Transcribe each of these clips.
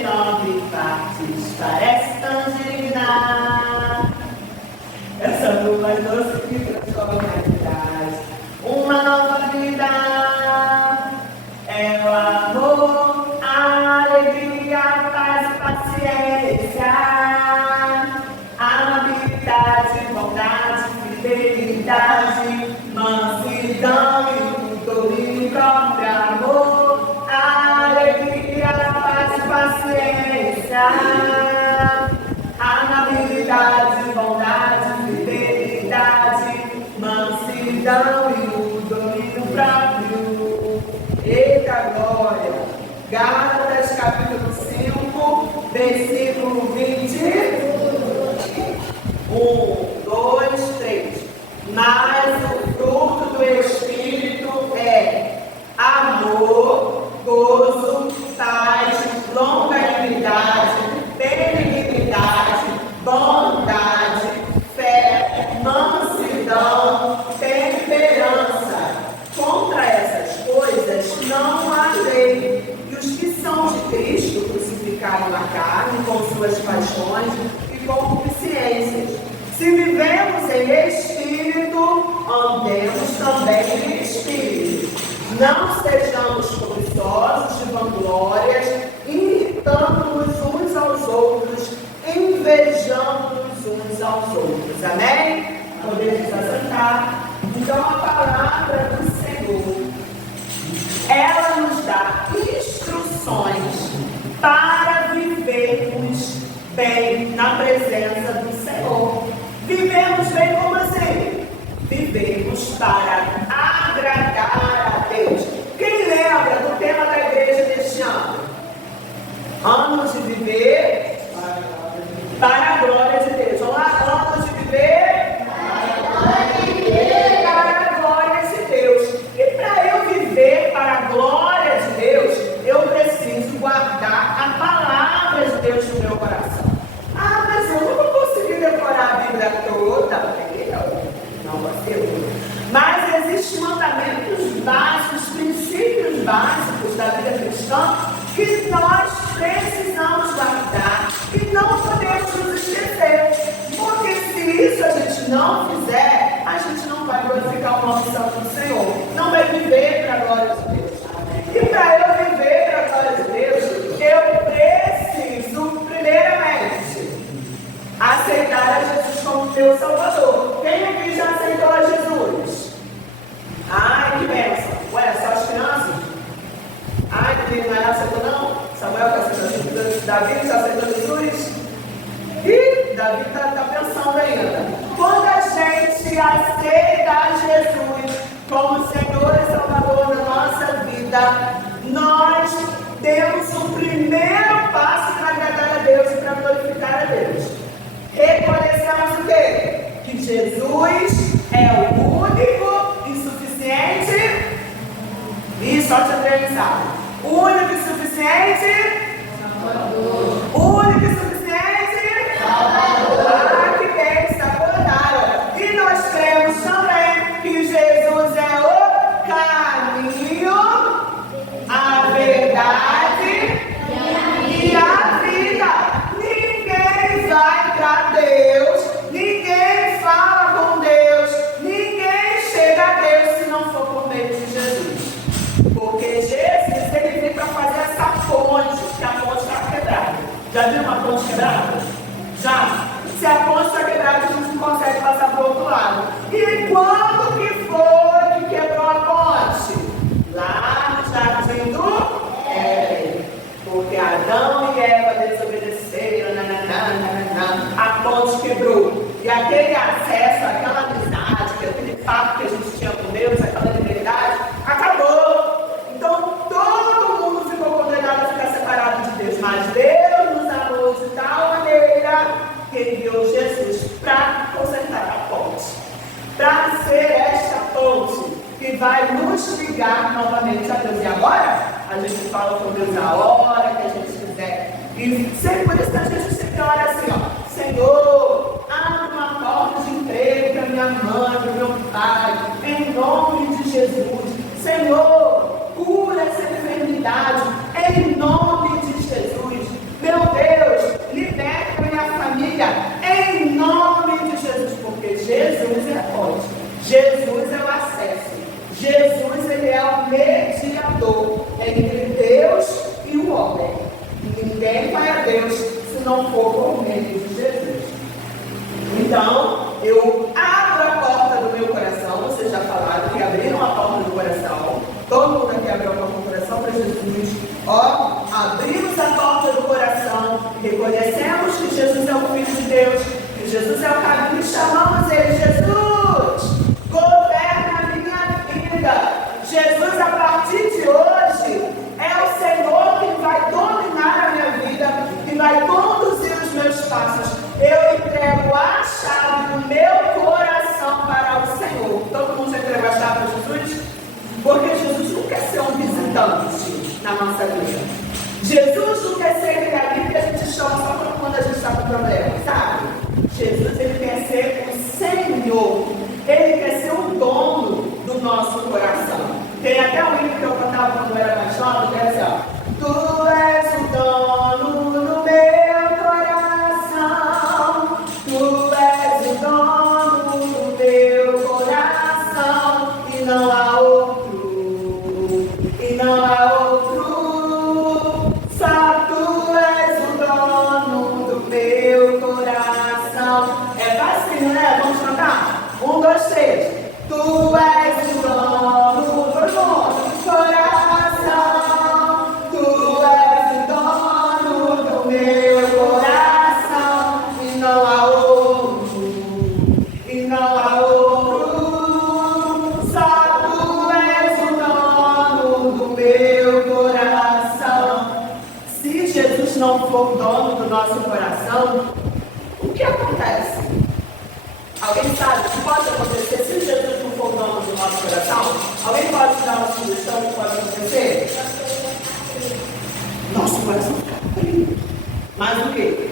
19 partes, parece tangerina. Essa lua mais doce que transforma a realidade. Uma nova vida é o amor, a alegria, a paz e paciência, a amabilidade, bondade, fidelidade, mansidão e o domínio próprio, amor, a alegria, a paz e paciência, a amabilidade, bondade, fidelidade, mansidão e o domínio próprio. Eita glória! Gálatas capítulo 5, versículo 20. 1, 2, 3. Mas o fruto do Espírito é amor, gozo, paz, longanimidade, benignidade, bondade, fé, mansidão, temperança. Contra essas coisas não há lei. E os que são de Cristo crucificaram a carne com suas paixões e concupiscências. Se vivemos em Espírito, andemos também em Espírito. Não sejamos cobiçosos de vanglórias, irritando-nos uns aos outros, invejando-nos uns aos outros. Amém? Podemos assentar. Então, a palavra do Senhor, ela nos dá instruções para vivermos bem na presença do Senhor. Vivemos bem como assim? Vivemos para agradar a Deus. Quem lembra do tema da igreja deste ano? Anos de viver para a glória de Deus. Vamos lá, anos de viver para a glória de Deus. E para eu viver para a glória de Deus, eu preciso guardar a palavra de Deus no meu coração. Ah, mas eu não vou conseguir decorar a Bíblia toda. Não consigo. Mas existem mandamentos básicos, princípios básicos da vida cristã que nós precisamos guardar e não podemos nos esquecer. Porque se isso a gente não fizer, a gente não vai glorificar o nome santo do Senhor. Não vai viver para a glória de Deus. E para eu viver para a glória de Deus, eu preciso, primeiramente, aceitar a Jesus como meu Salvador. Quem aqui já aceitou a Jesus? Ai, que bênção. Ué, só as crianças? Ai, que não aceitou não? Samuel que aceitou Jesus? Davi já aceitou Jesus? E Davi está pensando ainda. Quando a gente aceita Jesus como Senhor e Salvador da nossa vida, nós temos o primeiro passo para agradar a Deus e para glorificar a Deus. Reconhecemos o quê? Que Jesus é o único e suficiente. E só te atualizar. Único e suficiente. Salvador. Único e suficiente. Salvador. Ah, que bem, está acordado. E nós cremos também que Jesus é o caminho, a verdade e a vida. Ninguém vai para Deus, ninguém fala com Deus, ninguém chega a Deus se não for por meio de Jesus. Porque Jesus, ele vem para fazer essa ponte, que a ponte está quebrada. Já viu uma ponte quebrada? Já? Se a ponte está quebrada, a gente não consegue passar para o outro lado. E quando que foi que quebrou a ponte? Lá no jardim do Éden. Porque Adão e Eva desobedeceram, a ponte quebrou. E aquele acesso, aquela amizade, aquele papo que a gente tinha com Deus, aquela liberdade, acabou. Então todo mundo ficou condenado a ficar separado de Deus. Mas Deus nos amou de tal maneira que enviou Jesus para consertar a ponte. Para ser esta ponte que vai nos ligar novamente a Deus. E agora a gente fala com Deus a hora que a gente quiser. E sempre por isso que a gente sempre ora assim, ó: Senhor, abre uma porta de emprego para minha mãe, para meu pai, em nome de Jesus. Senhor, cura essa enfermidade, em nome de Jesus. não for por meio de Jesus. Então, eu abro a porta do meu coração. Vocês já falaram que abriram a porta do coração. Todo mundo aqui abriu a porta do coração para Jesus. Ó, abrimos a porta do coração, reconhecemos que Jesus é o Filho de Deus, que Jesus é o caminho e chamamos Ele. Jesus, governa a minha vida. Jesus, a partir de hoje, é o Senhor que vai dominar a minha vida, que vai conduzir os meus passos. Eu entrego a chave do meu coração para o Senhor. Todo mundo já entregou a chave para Jesus? Porque Jesus não quer ser um visitante na nossa vida. Jesus não quer ser aquele amigo que a gente chama só quando a gente está com problema, sabe? Jesus, ele quer ser o Senhor. Ele quer ser o dono do nosso coração. Tem até um livro que eu cantava quando eu era mais jovem, que era assim, ó. Tu és o dono do meu coração. Tu és o dono do meu coração. E não há outro. E não há outro. Só tu és o dono do meu coração. É fácil, né? Vamos cantar? 1, 2, 3. Tu és o dono do coração. Tu és o dono do meu coração. E não há outro. E não há outro. Só tu és o dono do meu coração. Se Jesus não for dono do nosso coração, o que acontece? Alguém sabe o que pode acontecer se Jesus não for dono do nosso coração? Alguém pode dar uma sugestão do que pode acontecer? Nosso coração fica frio. Mas o quê?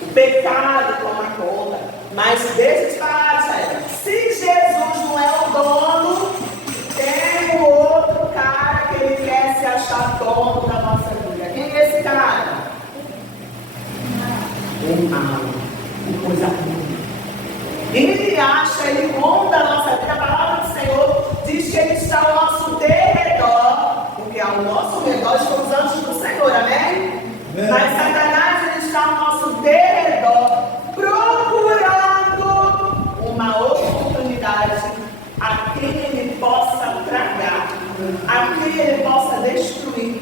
O pecado toma conta. Mas deixa eu te falar, sério. Se Jesus não é o dono, tem um outro cara que ele quer se achar dono da nossa vida. Quem é esse cara? O mal, o coisa ruim. Ele acha, ele monta a nossa vida. A palavra do Senhor diz que ele está ao nosso derredor, porque ao nosso redor estão os anjos do Senhor, amém? Mas Satanás, ele está ao nosso derredor, procurando uma oportunidade a quem ele possa tragar, a quem ele possa destruir.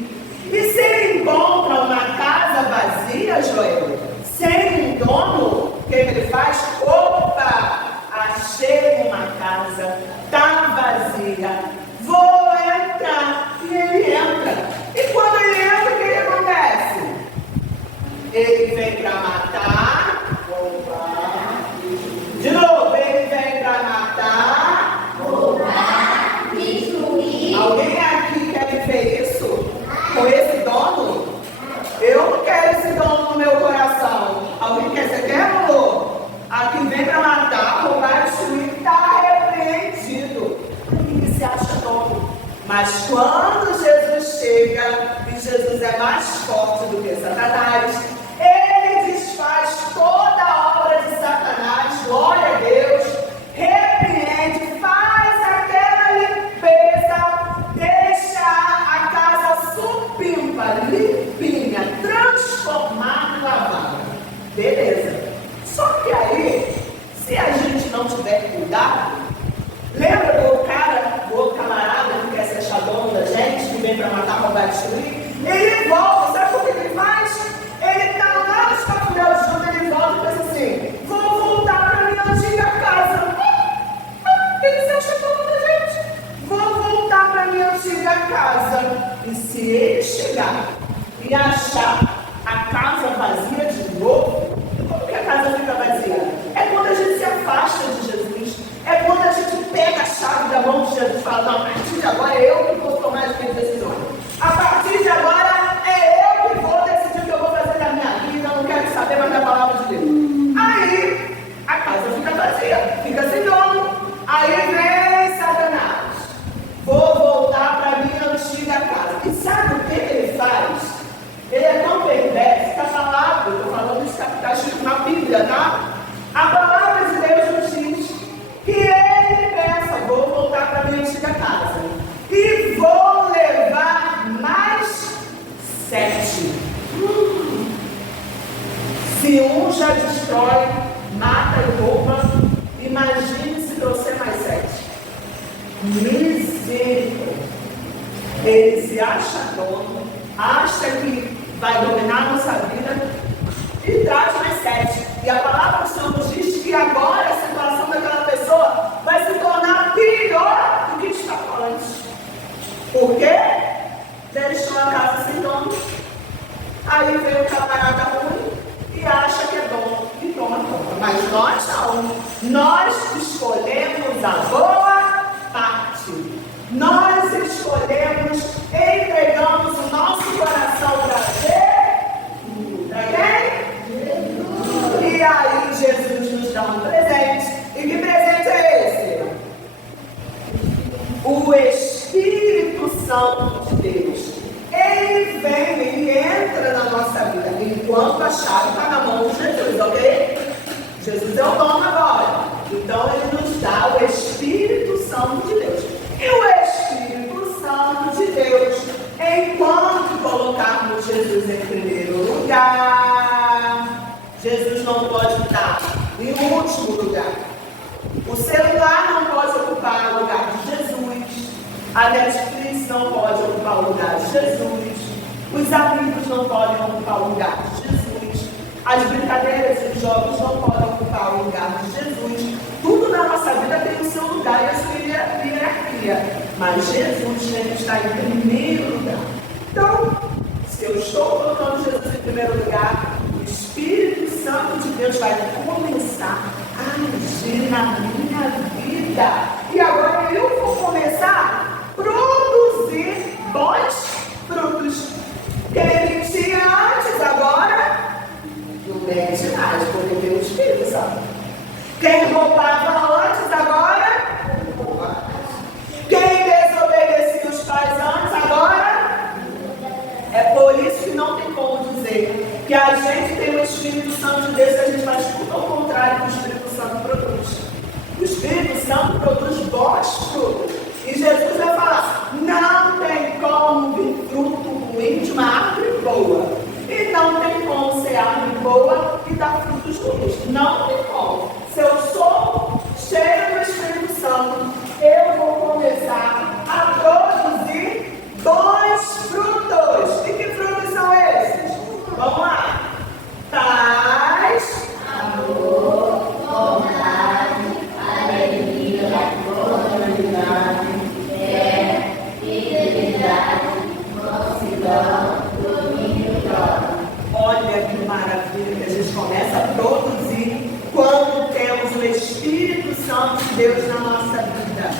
E se ele encontra uma casa vazia, Joel, sem um dono, o que ele faz? Opa! Achei uma casa, tá vazia, vou entrar. E ele entra. E quando ele entra, o que acontece? Ele vem para matar. Opa! De novo, ele vem para matar. Roubar, destruir. Alguém aqui quer viver isso? Com esse dono? Eu não quero esse dono no meu coração. Alguém quer? Você quer, amor? Aqui vem para matar, roubar, destruir, está repreendido. Ninguém se acha dono. Mas quando Jesus chega, e Jesus é mais forte do que Satanás, ele desfaz toda a obra de Satanás, glória a Deus, repreende, faz aquela limpeza, deixa a casa supimpa, limpinha, transformada em lavada. Beleza. Só que aí, se a gente não tiver cuidado, lembra do cara, do outro camarada que quer se achar dono da gente, que vem para matar, roubar, destruir? Ele volta, sabe por que ele faz? Ele está lá nos cafunéus de Judas, ele volta e pensa assim: vou voltar para minha antiga casa. Ele se acha dono da gente. Vou voltar para minha antiga casa. E se ele chegar e achar a casa vazia de novo, como que a casa fica vazia? É quando a gente se afasta de Jesus. É quando a gente pega a chave da mão de Jesus e fala: não, a partir de agora é eu que vou tomar as minhas decisões. A partir de agora é eu que vou decidir o que eu vou fazer na minha vida. Eu não quero saber mais da palavra de Deus. Aí a casa fica vazia, fica sem dono. Aí vem Satanás: vou voltar para a minha antiga casa. E sabe o que ele faz? Ele é tão perverso, está falado, estou falando isso, está escrito na Bíblia, tá? A palavra de Deus nos diz que ele pensa: vou voltar para a minha antiga casa e vou Ele se acha dono, acha que vai dominar a nossa vida e traz mais 7. E a palavra do Senhor nos diz que agora a situação daquela pessoa vai se tornar pior do que estava antes. Por quê? Deixou a casa sem dono. Aí vem o camarada ruim e acha que é dono e toma conta. Mas nós não. Nós escolhemos a boa parte. Nós escolhemos, entregamos o nosso coração para quem? Para quem? E aí Jesus nos dá um presente. E que presente é esse? O Espírito Santo de Deus. Ele vem, ele entra na nossa vida, enquanto a chave está na mão de Jesus, ok? Jesus é o dono agora. Então ele nos dá o Espírito Santo de Deus. E o Espírito Santo de Deus, enquanto colocarmos Jesus em primeiro lugar, Jesus não pode estar em último lugar. O celular não pode ocupar o lugar de Jesus. A Netflix não pode ocupar o lugar de Jesus. Os amigos não podem ocupar o lugar de Jesus. As brincadeiras e os jogos não podem ocupar o lugar de Jesus. Tudo na nossa vida tem o seu lugar e a sua hierarquia. Mas Jesus tem que estar em primeiro lugar. Então, se eu estou colocando Jesus em primeiro lugar, o Espírito Santo de Deus vai começar a agir na minha vida. E agora eu vou começar a produzir bons frutos. Quem tinha antes, agora não tem mais, porque tem o Espírito Santo. Quem roubava antes, agora rouba. Quem desobedecia os pais antes, agora é por isso que não tem como dizer que a gente tem o Espírito Santo de Deus, a gente faz tudo ao contrário que o Espírito Santo produz. O Espírito Santo produz bons frutos. E Jesus vai falar, não tem como vir fruto ruim de uma árvore boa. E não tem como ser árvore boa e dar frutos ruins. Não tem como. Se eu sou cheio do Espírito Santo, eu vou começar a produzir bons frutos. E que frutos são esses? Vamos lá. Paz, amor, bondade, alegria, bondade, fé, fidelidade, mansidão, domínio próprio. Olha que maravilha que a gente começa a produzir quando temos o Espírito Santo de Deus na nossa vida.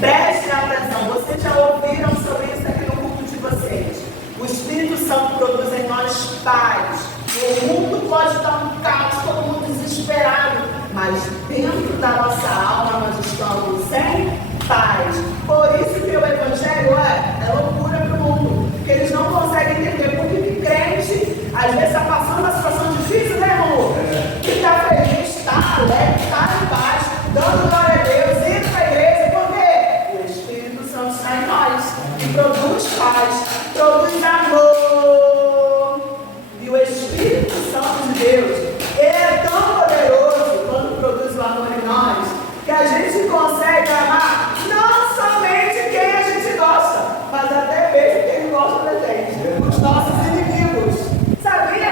Prestem atenção, vocês já ouviram sobre isso aqui no culto de vocês. O Espírito Santo produz em nós paz. O mundo pode estar um caos, todo mundo desesperado, mas dentro da nossa alma nós estamos sem paz. Por isso que o Evangelho é loucura para o mundo, porque eles não conseguem entender por que crente, às vezes está passando uma situação difícil, né, irmão? Que está feliz, está alegre, está em paz, dando glória a Deus, indo para a igreja, por quê? O Espírito Santo está em nós, e produz paz, produz amor. E o Espírito Santo de Deus, ele é tão poderoso quando produz o amor em nós, que a gente consegue amar não somente quem a gente gosta, mas até mesmo quem não gosta da gente, os nossos inimigos. Sabia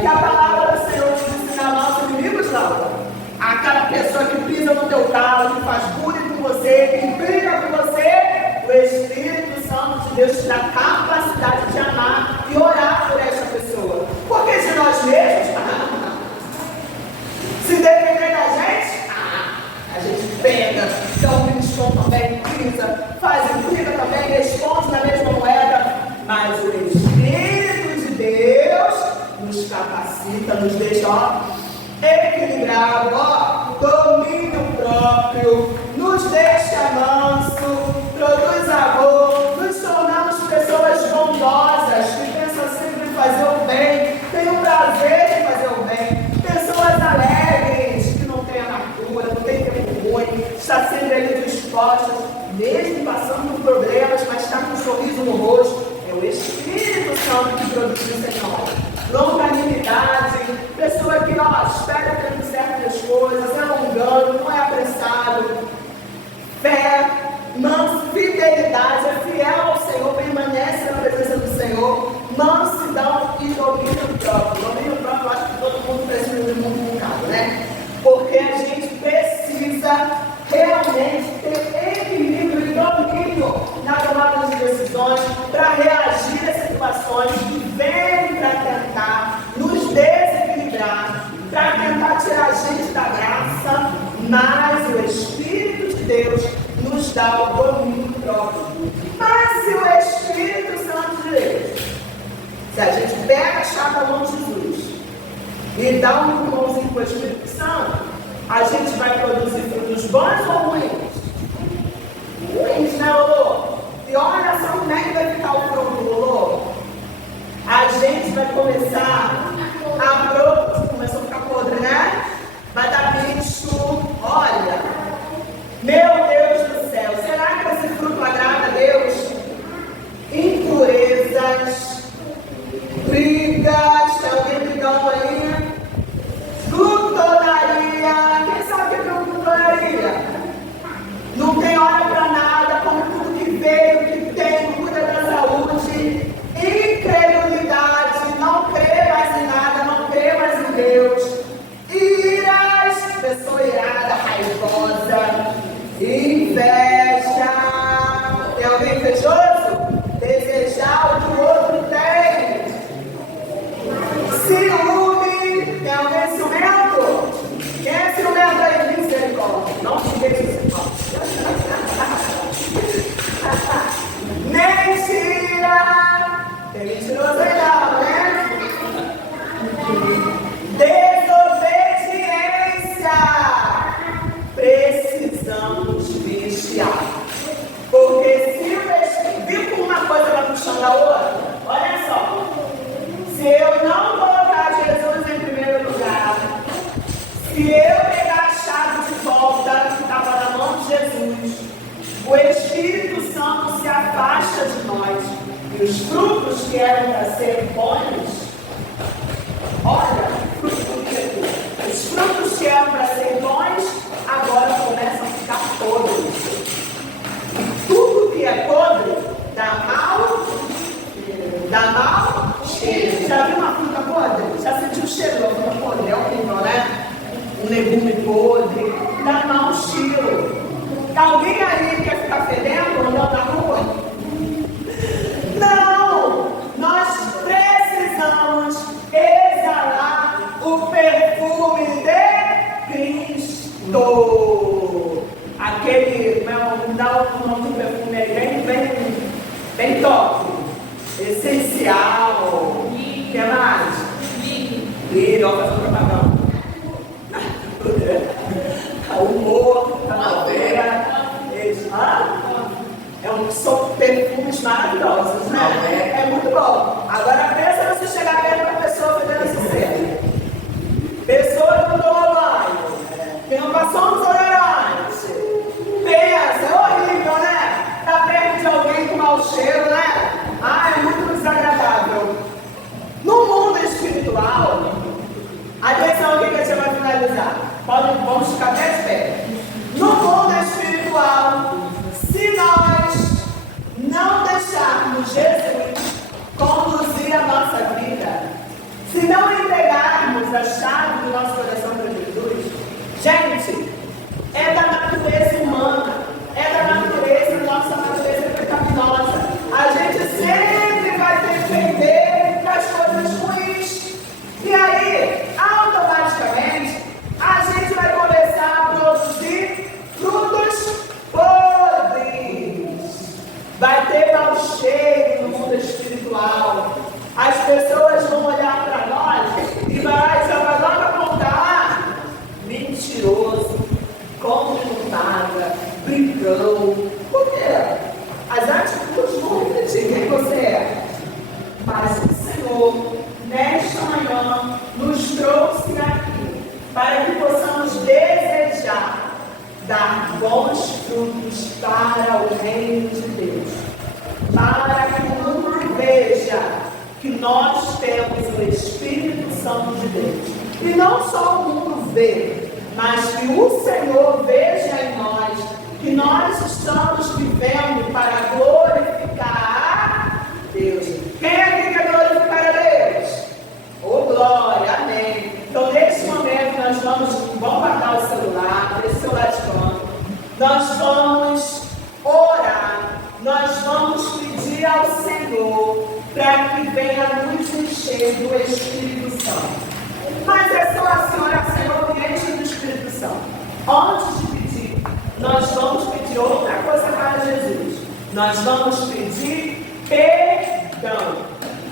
que a palavra do Senhor nos ensina a amar os inimigos, Laura? Aquela pessoa que pisa no teu carro, que faz bullying com você, que briga com você, o Espírito Santo de Deus te dá capacidade de amar e orar por essa pessoa. Porque de nós mesmos, se depender da gente, a gente pega, dá um beliscão também, pisa, faz briga também, responde na mesma moeda. Mas o Espírito de Deus nos capacita, nos deixa equilibrado, domínio próprio, nos deixa manso, produz amor, nos tornamos pessoas bondosas, que pensam sempre em fazer o bem, têm o prazer em fazer o bem, pessoas alegres, que não têm amargura, não têm tempo ruim, está sempre ali dispostas, mesmo passando por problemas, mas está com um sorriso no rosto. É o Espírito Santo que produz isso em nós. Longanimidade, pessoa que espera ter certas coisas, é longano, não é apressado. Fé, fidelidade, é fiel ao Senhor, para reagir às situações que vêm para tentar nos desequilibrar, para tentar tirar a gente da graça, mas o Espírito de Deus nos dá o domínio próprio. Mas se o Espírito Santo de Deus, se a gente pega a chave da mão de Jesus e dá um pulmãozinho com o Espírito Santo, a gente vai produzir frutos bons ou ruins? Ruins, né, Lolo? E olha só como é que vai ficar o fruto, Lolo. A gente vai começar a produzir, começou a ficar podre, né? Vai dar bicho, olha. Meu Deus do céu, será que esse fruto agrada a Deus? Impurezas, brigas, tem alguém brigando aí? Glutonaria, quem sabe o que é glutonaria? Não tem hora para nada, como tudo que veio, que tem, cuida da saúde. Incredulidade, não crê mais em nada, não crê mais em Deus. Iras, pessoa irada, raivosa. Inveja. Tem alguém invejoso? Desejar o que o outro tem. Ciúme. Tem alguém ciumento? Quem é ciumento aí? Misericórdia. Não fiquei ciumento. Mentira. Tem mentiroso aí não, né? Desobediência. Precisamos vigiar. Porque se o Espírito viu como uma coisa vai puxando a outra, olha só. Se eu não colocar Jesus em primeiro lugar, se eu pegar a chave de volta que estava na mão de Jesus, o Espírito Santo se afasta de nós. E os frutos que eram para ser bons, olha, os frutos que eram para ser bons, agora começam a ficar podres. Tudo que é podre dá mal cheiro. Já viu uma fruta podre? Já sentiu o cheiro da fruta podre? É horrível, né? Um legume podre, dá mau cheiro. Alguém aí quer ficar fedendo andando na rua? Não! Nós precisamos exalar o perfume de Cristo. Aquele, dá o nome do perfume aí, bem top. Essencial. O que mais? Lírio, olha essa propaganda. Humor, primavera. São perfumes maravilhosos, né? É muito bom. Agora pensa você chegar perto da pessoa fazendo esse cena. Pessoa que não tomou banho, que não passou um desodorante. Pensa, é horrível, né? Tá perto de alguém com mau cheiro, né? É muito desagradável. No mundo espiritual, atenção aqui que a gente vai finalizar. Vamos ficar até de pé. No mundo espiritual, se nós não deixarmos Jesus conduzir a nossa vida, se não entregarmos a chave do nosso coração para Jesus, gente, é da natureza humana, é da natureza, nossa natureza pecaminosa. A gente sempre vai depender das coisas ruins. E aí, automaticamente, a gente vai começar a produzir frutos podres. Vai ter mau cheiro no mundo espiritual. As pessoas vão olhar para nós e já vai logo apontar mentiroso, como não paga, brigão. Por quê? As atitudes vão refletir quem você é. Mas o Senhor, nesta manhã, nos trouxe aqui para que possamos desejar dar bons frutos para o reino de Deus, para que o mundo veja que nós temos o Espírito Santo de Deus, e não só o mundo vê, mas que o Senhor veja em nós que nós estamos vivendo para glorificar a Deus. Quem aqui quer glorificar a Deus? Oh, glória, amém. Então, nesse momento, nós vamos guardar o celular, esse celular de canto. Nós vamos orar, nós vamos pedir ao Senhor para que venha nos encher do Espírito Santo. Mas é só assim oração obediente do Espírito Santo. Antes de pedir, nós vamos pedir outra coisa para Jesus. Nós vamos pedir perdão.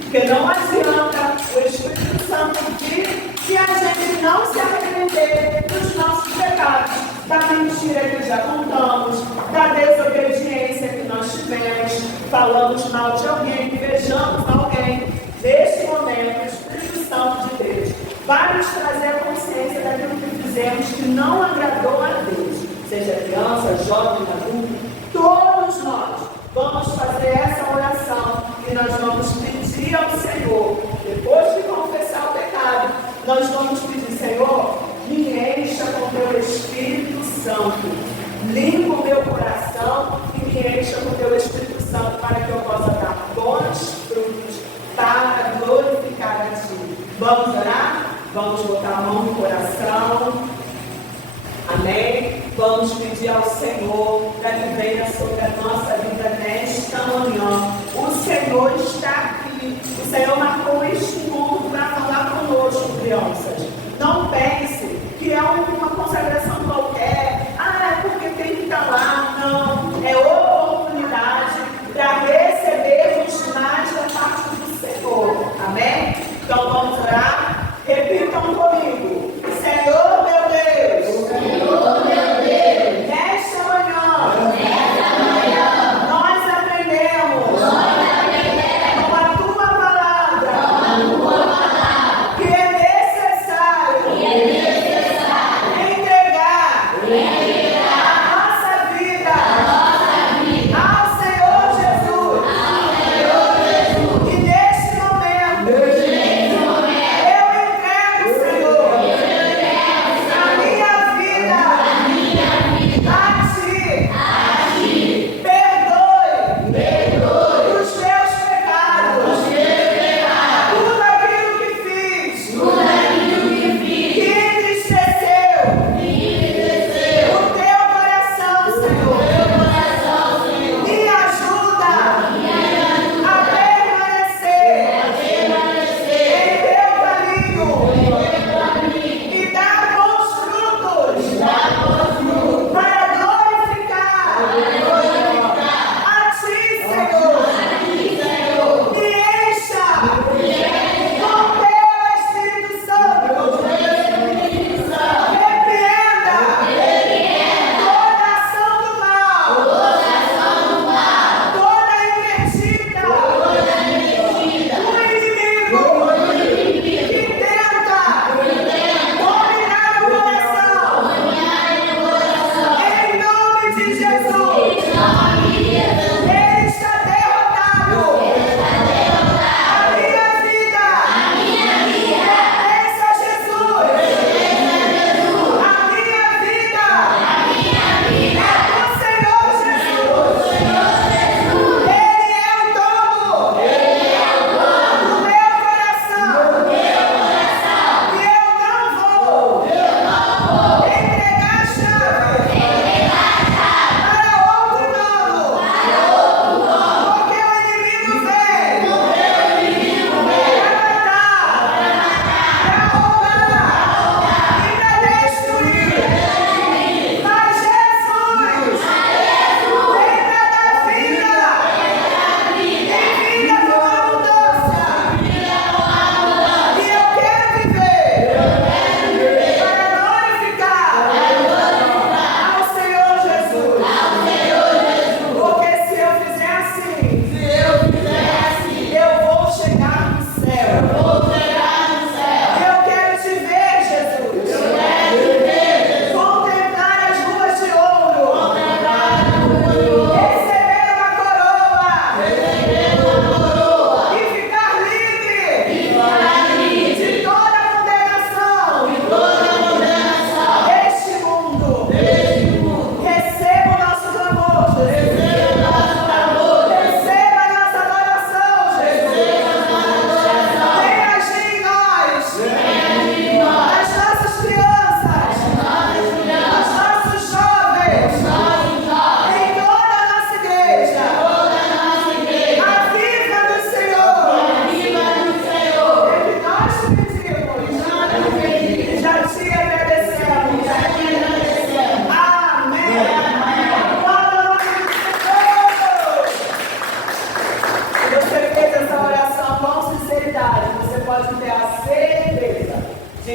Porque não adianta o Espírito Santo pedir se a gente não se arrepender dos nossos pecados, da mentira que já contamos, da desobediência que nós tivemos, falamos mal de alguém, invejamos alguém. Neste momento, o Espírito Santo de Deus vai nos trazer a consciência daquilo que fizemos que não agradou a Deus. Seja criança, jovem, adulto, todos nós vamos fazer essa oração e nós vamos pedir ao Senhor, depois de confessar o pecado, nós vamos pedir: Senhor, me encha com teu Espírito Santo, limpa o meu coração e me encha com teu Espírito Santo para que eu possa dar bons frutos para glorificar a Ti. Vamos orar? Vamos botar a mão no coração. Amém? Vamos pedir ao Senhor para que venha sobre a nossa vida nesta manhã. O Senhor está aqui. O Senhor marcou este mundo para falar conosco, crianças. Não pense que é uma consagração qualquer. É porque tem que estar lá. Não. É oportunidade para recebermos mais da parte do Senhor. Amém? Então vamos orar. Repitam comigo. Senhor meu Deus. Senhor meu Deus. Nesta manhã. Nós aprendemos. Com a tua palavra.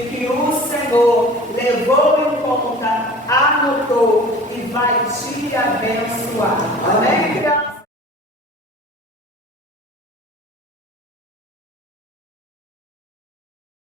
de que o Senhor levou em conta, anotou e vai te abençoar. Amém, criança?